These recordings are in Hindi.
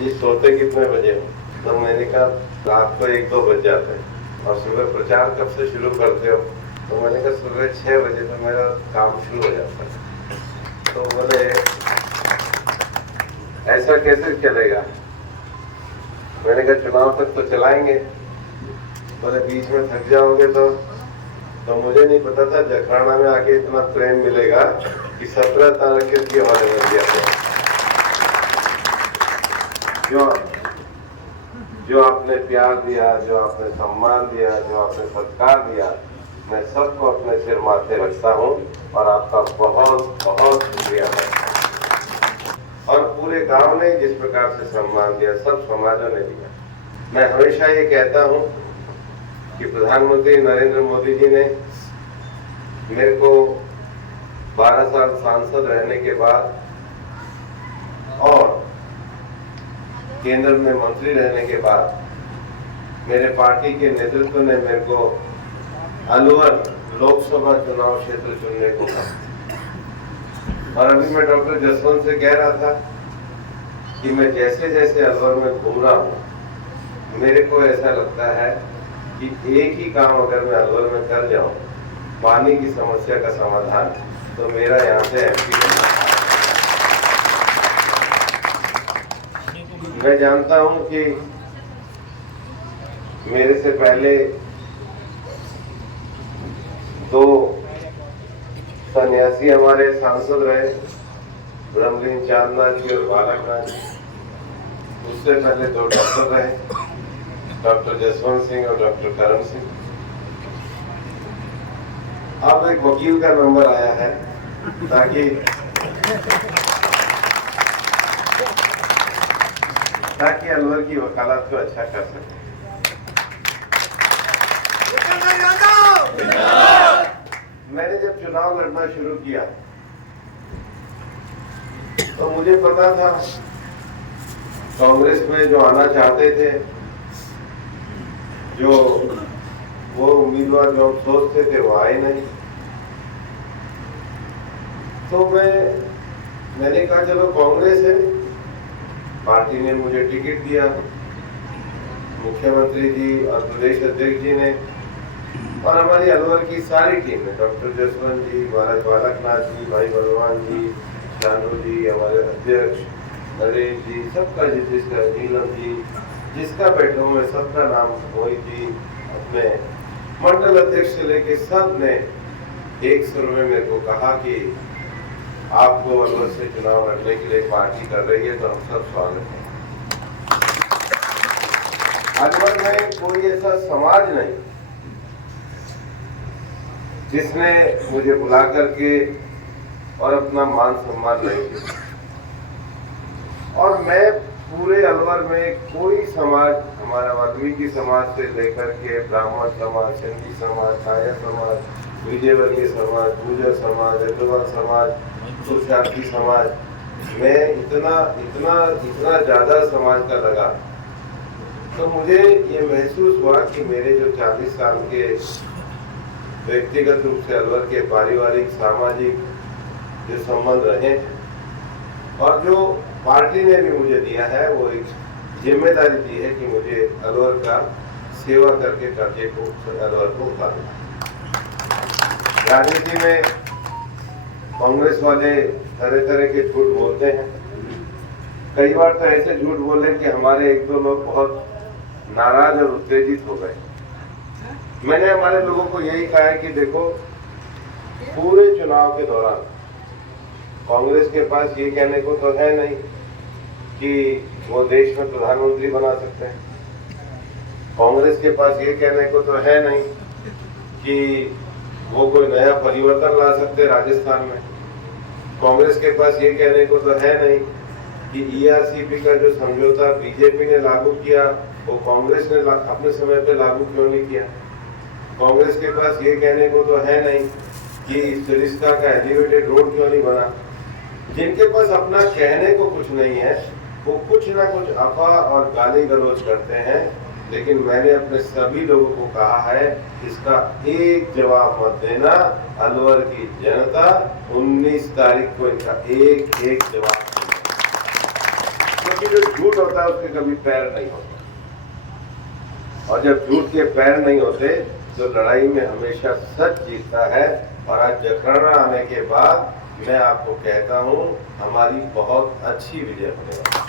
ये सोते कितने बजे हो? तो मैंने कहा रात को 1-2 बज जाते हैं। और सुबह प्रचार कब से शुरू करते हो? तो मैंने कहा सुबह 6 बजे तो मेरा काम शुरू हो जाता है। तो बोले ऐसा कैसे चलेगा? मैंने कहा चुनाव तक तो चलाएंगे। बोले बीच में थक जाओगे तो मुझे नहीं पता था जखराना में आके इतना प्रेम मिलेगा कि 17 तारीख की हॉले बन गया था। जो आपने प्यार दिया, जो आपने सम्मान दिया, जो आपने सत्कार दिया, मैं सबको अपने सिर माथे रखता हूँ और आपका बहुत बहुत शुक्रिया है। और पूरे गांव ने जिस प्रकार से सम्मान दिया, सब समाजों ने दिया। मैं हमेशा ये कहता हूँ कि प्रधानमंत्री नरेंद्र मोदी जी ने मेरे को 12 साल सांसद रहने के बाद और केंद्र में मंत्री रहने के बाद मेरे पार्टी के नेतृत्व ने मेरे को अलवर लोकसभा चुनाव क्षेत्र चुनने को कहा। और अभी मैं डॉक्टर जसवंत से कह रहा था कि मैं जैसे जैसे अलवर में घूम रहा हूँ, मेरे को ऐसा लगता है कि एक ही काम अगर मैं अलवर में कर जाऊं, पानी की समस्या का समाधान, तो मेरा यहाँ से एमपी बनना है। मैं जानता हूं कि मेरे से पहले 2 सन्यासी हमारे सांसद रहे, ब्रह्मलीन चांदनाथ जी और बालकनाथ जी। उससे पहले 2 डॉक्टर रहे, डॉक्टर जसवंत सिंह और डॉक्टर करण सिंह। अब एक वकील का नंबर आया है ताकि अलवर की वकालत को अच्छा कर सके। मैंने जब चुनाव लड़ना शुरू किया तो मुझे पता था कांग्रेस में जो आना चाहते थे, जो वो उम्मीदवार जो हम सोचते थे वो आए नहीं। तो मैंने कहा चलो कांग्रेस है, पार्टी ने मुझे टिकट दिया, मुख्यमंत्री जी और प्रदेश अध्यक्ष जी ने और हमारी अलवर की सारी टीम ने, डॉक्टर जसवंत जी, महाराज बालकनाथ जी, भाई भगवान जी, शानू जी, हमारे अध्यक्ष नरेश जी, सबका जिसका नीलम जी, जिसका बैठा मैं सबका नाम, मोहित जी, अपने मंडल अध्यक्ष से लेके सब ने एक सुर में मेरे को कहा कि आपको अलवर से चुनाव लड़ने के लिए पार्टी कर रही है, तो हम सब स्वागत है। अलवर में कोई ऐसा समाज नहीं जिसने मुझे बुला करके और अपना मान सम्मान नहीं दिया। और मैं पूरे अलवर में कोई समाज, हमारा वाल्मीकि समाज से लेकर के ब्राह्मण समाज, सिंधी समाज, काया समाज, विजयवर्गीय समाज, गुर्जर समाज, अग्रवाल समाज, सुरक्षार्थी समाज, मैं इतना ज्यादा समाज का लगा तो मुझे ये महसूस हुआ कि मेरे जो 40 साल के व्यक्तिगत रूप से अलवर के पारिवारिक सामाजिक जो संबंध रहे और जो पार्टी ने भी मुझे दिया है, वो एक जिम्मेदारी दी है कि मुझे अलवर का सेवा करके कर्जे को, अलवर को उतारना। राजनीति में कांग्रेस वाले तरह तरह के झूठ बोलते हैं। कई बार तो ऐसे झूठ बोले कि हमारे 1-2 लोग बहुत नाराज और उत्तेजित हो गए। मैंने हमारे लोगों को यही कहा है कि देखो, पूरे चुनाव के दौरान कांग्रेस के पास ये कहने को तो है नहीं कि वो देश में प्रधानमंत्री बना सकते हैं। कांग्रेस के पास ये कहने को तो है नहीं कि वो कोई नया परिवर्तन ला सकते राजस्थान में। कांग्रेस के पास ये कहने को तो है नहीं कि ईआरसीपी का जो समझौता बीजेपी ने लागू किया, वो कांग्रेस ने अपने समय पे लागू क्यों नहीं किया। कांग्रेस के पास ये कहने को तो है नहीं कि सरिस्का का एलिवेटेड रोड क्यों नहीं बना। जिनके पास अपना कहने को कुछ नहीं है, वो कुछ ना कुछ अफवाह और गाली गलौज करते हैं। लेकिन मैंने अपने सभी लोगों को कहा है, इसका एक जवाब मत देना। अलवर की जनता 19 तारीख को इनका एक जवाब देना। जबकि जो झूठ होता है उसके कभी पैर नहीं होते, और जब झूठ के पैर नहीं होते तो लड़ाई में हमेशा सच जीतता है। और आज जखराना आने के बाद मैं आपको कहता हूं हमारी बहुत अच्छी विजय होने वाली।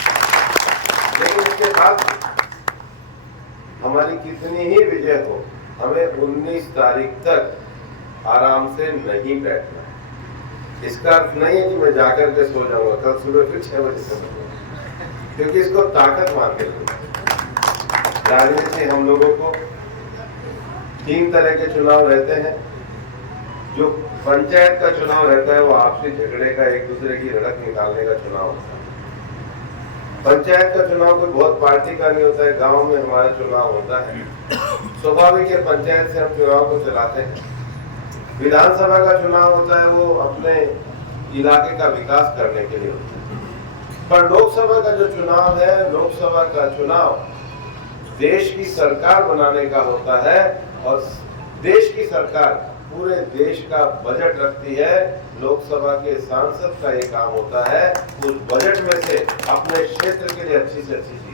लेकिन उसके बाद हमारी कितनी ही विजय हो, हमें 19 तारीख तक आराम से नहीं बैठना है। इसका अर्थ नहीं है कि मैं जाकर के सो जाऊंगा, कल सुबह फिर 6 बजे से सोऊंगा, क्योंकि इसको ताकत मान के राजनीति हम लोगों को 3 तरह के चुनाव रहते हैं। जो पंचायत का चुनाव रहता है वो आपसी झगड़े का, एक दूसरे की रड़क निकालने का चुनाव होता है। पंचायत का चुनाव कोई बहुत पार्टी का नहीं होता है, गांव में हमारा चुनाव होता है, स्वाभाविक है पंचायत से हम चुनाव को चलाते हैं। विधानसभा का चुनाव होता है वो अपने इलाके का विकास करने के लिए होता है। पर लोकसभा का जो चुनाव है, लोकसभा का चुनाव देश की सरकार बनाने का होता है, और देश की सरकार पूरे देश का बजट रखती है। लोकसभा के सांसद का ये काम होता है उस बजट में से अपने क्षेत्र के लिए अच्छी से अच्छी चीज,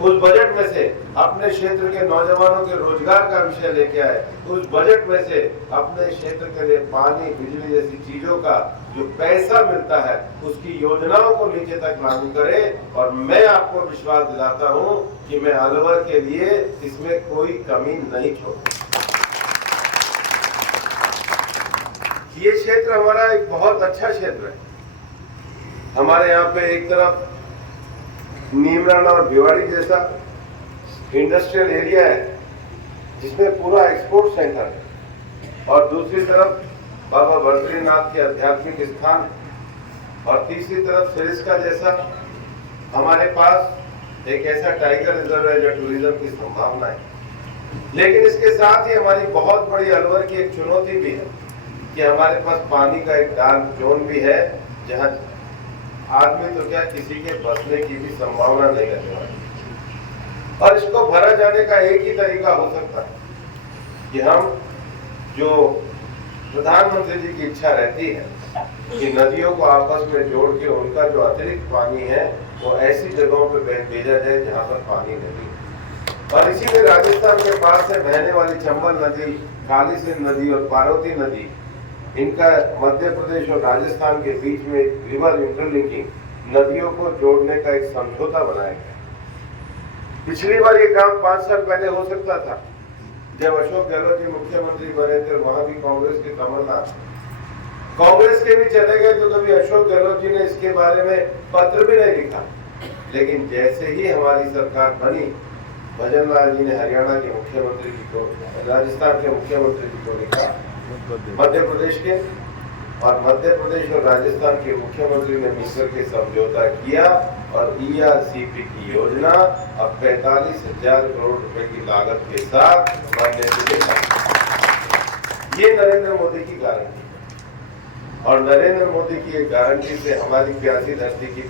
उस बजट में से अपने क्षेत्र के नौजवानों के रोजगार का विषय लेके आए, उस बजट में से अपने क्षेत्र के लिए पानी बिजली जैसी चीजों का जो पैसा मिलता है उसकी योजनाओं को नीचे तक लागू करे। और मैं आपको विश्वास दिलाता हूं कि मैं अलवर के लिए इसमें कोई कमी नहीं छोड़ूंगा। ये क्षेत्र हमारा एक बहुत अच्छा क्षेत्र है। हमारे यहाँ पे एक तरफ नीमराना और भिवाड़ी जैसा इंडस्ट्रियल एरिया है जिसमें पूरा एक्सपोर्ट सेंटर है, और दूसरी तरफ बाबा बद्रीनाथ के आध्यात्मिक स्थान है, और तीसरी तरफ सरिस्का जैसा हमारे पास एक ऐसा टाइगर रिजर्व है जो टूरिज्म की संभावना है। लेकिन इसके साथ ही हमारी बहुत बड़ी अलवर की एक चुनौती भी है कि हमारे पास पानी का एक डार्क जोन भी है, जहां आदमी तो क्या किसी के बसने की भी संभावना नहीं रहने वाली। और इसको भरा जाने का एक ही तरीका हो सकता है कि हम, जो प्रधानमंत्री जी की इच्छा रहती है कि नदियों को आपस में जोड़ के उनका जो अतिरिक्त पानी है वो ऐसी जगहों पे भेजा जाए जहां पर पानी नहीं है। और इसीलिए राजस्थान के पास से बहने वाली चंबल नदी, काली सिंध नदी और पार्वती नदी, इनका मध्य प्रदेश और राजस्थान के बीच में रिवर इंटरलिंकिंग नदियों को जोड़ने का एक समझौता बनाया गया। पिछली बार ये काम 5 साल पहले हो सकता था जब अशोक गहलोत जी मुख्यमंत्री बने थे, वहां भी कांग्रेस के कमलनाथ, कांग्रेस के भी चले गए, तो कभी अशोक गहलोत जी ने इसके बारे में पत्र भी नहीं लिखा। लेकिन जैसे ही हमारी सरकार बनी, भजन लाल जी ने हरियाणा के मुख्यमंत्री जी को, राजस्थान के मुख्यमंत्री जी को लिखा, मध्य प्रदेश के, और मध्य प्रदेश और राजस्थान के मुख्यमंत्री ने मिलकर के समझौता किया, और ERCP की योजना अब 45,000 करोड़ रुपए की लागत के साथ बनने से ये नरेंद्र मोदी की गारंटी है। और नरेंद्र मोदी की एक गारंटी से हमारी प्यासी धरती की